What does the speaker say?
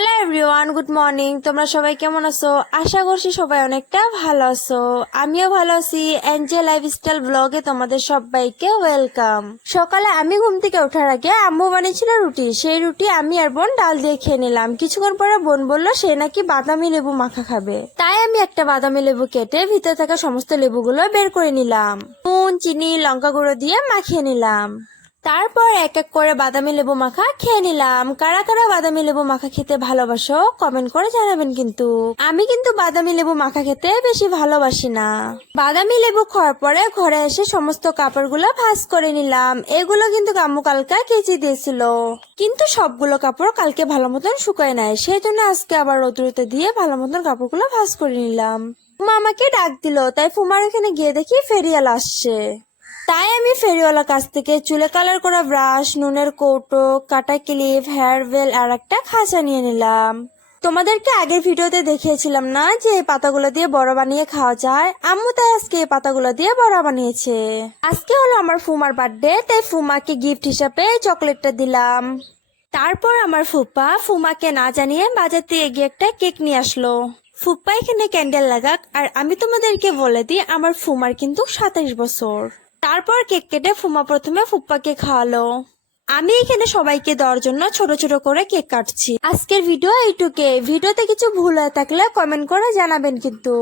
Hello everyone, good morning. তোমরা সবাই কেমন আছো? আশা করছি সবাই অনেকটা ভালো আছো। আমিও ভালো আছি। এনজে লাইফস্টাইল ব্লগে তোমাদের সবাইকে ওয়েলকাম। সকালে আমি ঘুম থেকে ওঠার আগে আম্মু বানিয়েছিল রুটি। সেই রুটি আমি আর বোন ডাল দিয়ে খেয়ে নিলাম। কিছুক্ষণ পরে বোন বললো সে নাকি বাদামি লেবু মাখা খাবে, তাই আমি একটা বাদামি লেবু কেটে ভিতরে থাকা সমস্ত লেবুগুলো বের করে নিলাম। নুন, চিনি, লঙ্কা গুঁড়ো দিয়ে মাখিয়ে নিলাম। তারপর এক এক করে বাদামি লেবু মাখা খেয়ে নিলাম। কারা কারা বাদামি লেবু মাখা খেতে ভালোবাসো কমেন্ট করে জানাবেন। কিন্তু আমি কিন্তু বাদামি লেবু মাখা খেতে বেশি ভালোবাসি না। বাদামি লেবু খাওয়ার পরে ঘরে এসে সমস্ত কাপড়গুলো ভাঁজ করে নিলাম। এগুলো কিন্তু আম্মু কালকে কেচে দিয়েছিল, কিন্তু সবগুলো কাপড় কালকে ভালো মতন শুকায় নাই, সেই জন্য আজকে আবার রোদ্রুতে দিয়ে ভালো মতন কাপড়গুলো ভাঁজ করে নিলাম। ফুমা আমাকে ডাক দিল, তাই ফুমার ওখানে গিয়ে দেখি ফেরিয়াল আসছে। তাই আমি ফেরিওয়ালার কাছ থেকে চুলে কালার করা ব্রাশ, নুনের কৌটো, কাটা ক্লিপ, হেয়ার বেল আর একটা খাঁচা নিয়ে নিলাম। তোমাদেরকে আগের ভিডিওতে দেখিয়েছিলাম না যে এই পাতাগুলো দিয়ে বড়া বানিয়ে খাওয়া যায়? আম্মু তাই আজকে এই পাতাগুলো দিয়ে বড়া বানিয়েছে। আজকে হলো আমার ফুমার বার্থডে, তাই ফুমাকে গিফট হিসাবে চকলেটটা দিলাম। তারপর আমার ফুপা ফুমাকে না জানিয়ে বাজার থেকে গিয়ে একটা কেক নিয়ে আসলো। ফুপা এখানে ক্যান্ডেল লাগাক, আর আমি তোমাদেরকে বলে দিই আমার ফুমার কিন্তু 27 বছর। তারপর কেক কেটে ফুমা প্রথমে ফুপ্পাকে খাওয়ালো। আমি এখানে সবাইকে দেওয়ার জন্য ছোট ছোট করে কেক কাটছি। আজকের ভিডিও এইটুকে। ভিডিওতে কিছু ভুল হয়ে থাকলে কমেন্ট করে জানাবেন কিন্তু।